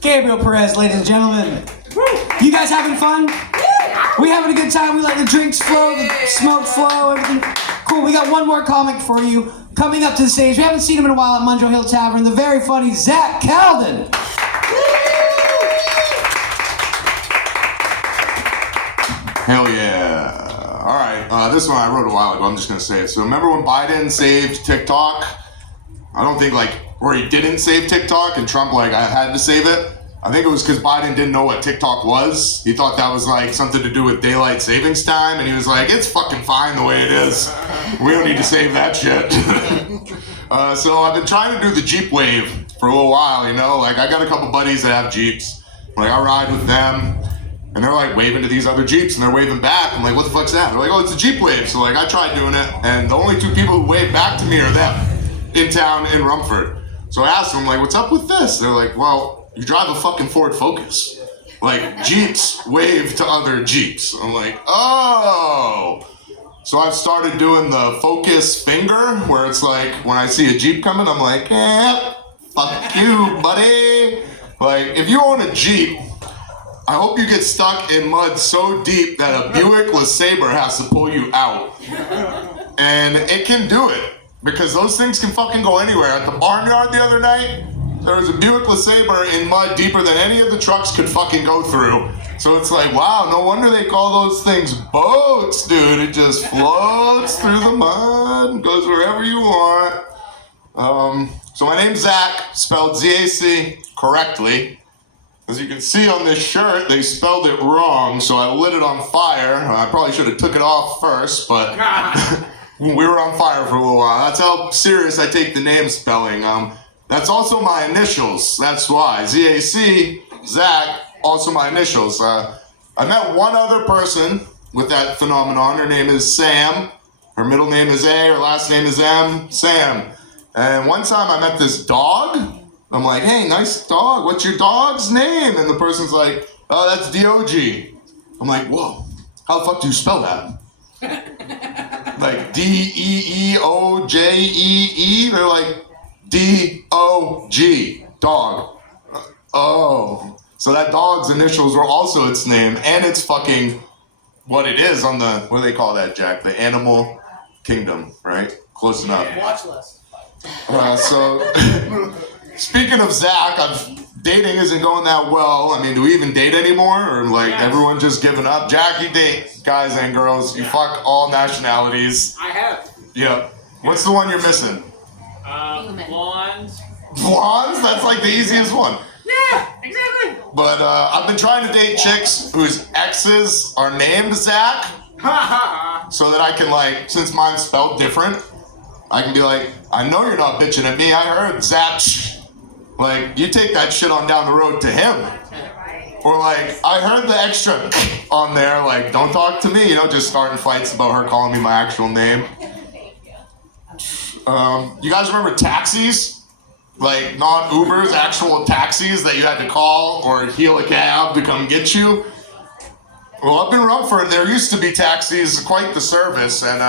Gabriel Perez, ladies and gentlemen. You guys having fun? We having a good time? We let the drinks flow, the smoke flow, everything. Cool, we got one more comic for you. Coming up to the stage, we haven't seen him in a while at Munjoy Hill Tavern, the very funny Zach Calden. Hell yeah. All right, this one I wrote a while ago. I'm just going to say it. So remember when Biden saved TikTok? I don't think where he didn't save TikTok and Trump I had to save it. I think it was because Biden didn't know what TikTok was. He thought that was something to do with daylight savings time. And he was like, it's fucking fine the way it is. We don't need to save that shit. So I've been trying to do the Jeep wave for a little while, I got a couple buddies that have Jeeps. I ride with them. And they're waving to these other Jeeps and they're waving back. I'm like, what the fuck's that? They're like, oh, it's a Jeep wave. So I tried doing it. And the only two people who wave back to me are them in town in Rumford. So I asked them, what's up with this? They're like, well, you drive a fucking Ford Focus. Jeeps wave to other Jeeps. I'm like, oh. So I've started doing the Focus finger, where it's when I see a Jeep coming, I'm like, fuck you, buddy. If you own a Jeep, I hope you get stuck in mud so deep that a Buick LeSabre has to pull you out. And it can do it. Because those things can fucking go anywhere. At the barnyard the other night, there was a Buick LeSabre in mud deeper than any of the trucks could fucking go through. So it's wow, no wonder they call those things boats, dude. It just floats through the mud and goes wherever you want. So my name's Zach, spelled Z-A-C correctly. As you can see on this shirt, they spelled it wrong, so I lit it on fire. I probably should have took it off first, but... We were on fire for a little while. That's how serious I take the name spelling. That's also my initials. That's why. Z-A-C, Zach, also my initials. I met one other person with that phenomenon. Her name is Sam. Her middle name is A. Her last name is M. Sam. And one time I met this dog. I'm like, hey, nice dog. What's your dog's name? And the person's like, oh, that's D-O-G. I'm like, whoa, how the fuck do you spell that? D-E-E-O-J-E-E. They're like D-O-G, dog. Oh. So that dog's initials were also its name, and it's fucking what it is on the, what do they call that, Jack? The animal kingdom, right? Close enough. Watch list. So, speaking of Zach, dating isn't going that well. Do we even date anymore? Or everyone just giving up? Jack, you date guys and girls. You fuck all nationalities. I have. Yep. What's the one you're missing? Blondes. Blondes? That's the easiest one. Yeah, exactly. But I've been trying to date chicks whose exes are named Zach. So that I can since mine's spelled different, I can be I know you're not bitching at me. I heard Zach. You take that shit on down the road to him. Or I heard the extra on there, don't talk to me, just starting fights about her calling me my actual name. You guys remember taxis? Not Ubers, actual taxis that you had to call or hail a cab to come get you? Well, up in Rumford, there used to be taxis, quite the service, and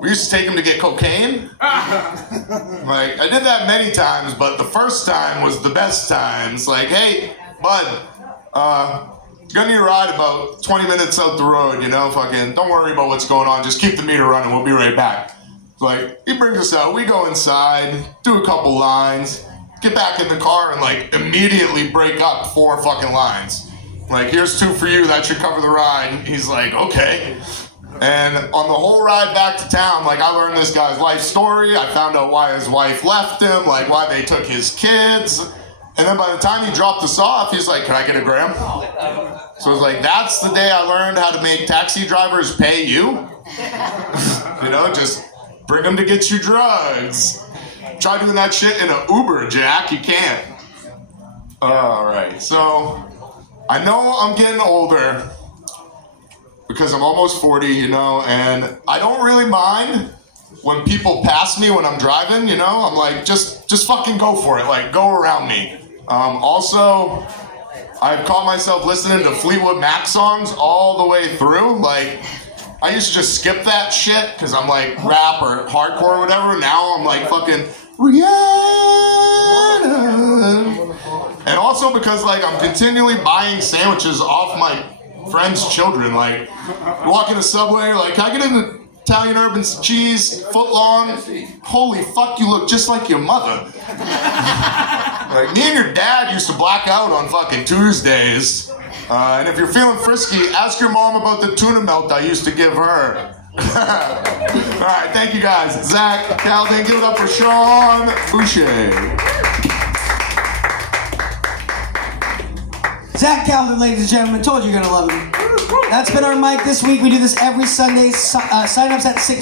we used to take them to get cocaine. I did that many times, but the first time was the best times. Hey, bud, gonna need a ride about 20 minutes out the road, fucking, don't worry about what's going on, just keep the meter running, we'll be right back. He brings us out, we go inside, do a couple lines, get back in the car, and immediately break up 4 fucking lines. Here's 2 for you, that should cover the ride. He's like, okay. And on the whole ride back to town, I learned this guy's life story. I found out why his wife left him, why they took his kids. And then by the time he dropped us off, he's like, can I get a gram? So I was like, that's the day I learned how to make taxi drivers pay you. Just bring them to get you drugs. Try doing that shit in an Uber, Jack. You can't. All right, so... I know I'm getting older because I'm almost 40, and I don't really mind when people pass me when I'm driving, I'm just fucking go for it, go around me. Also, I've caught myself listening to Fleetwood Mac songs all the way through, I used to just skip that shit because I'm rap or hardcore or whatever. Now I'm fucking Rihanna. And also because like I'm continually buying sandwiches off my friends' children. Like walking the subway, like can I get an Italian urban cheese, foot long? Holy fuck, you look just like your mother. Like me and your dad used to black out on fucking Tuesdays. And if you're feeling frisky, ask your mom about the tuna melt I used to give her. Alright, thank you guys. Zach, Calvin, give it up for Sean Boucher. Zach Calvin, ladies and gentlemen, told you you're gonna love him. That's been our mic this week. We do this every Sunday. Sign-ups at 6.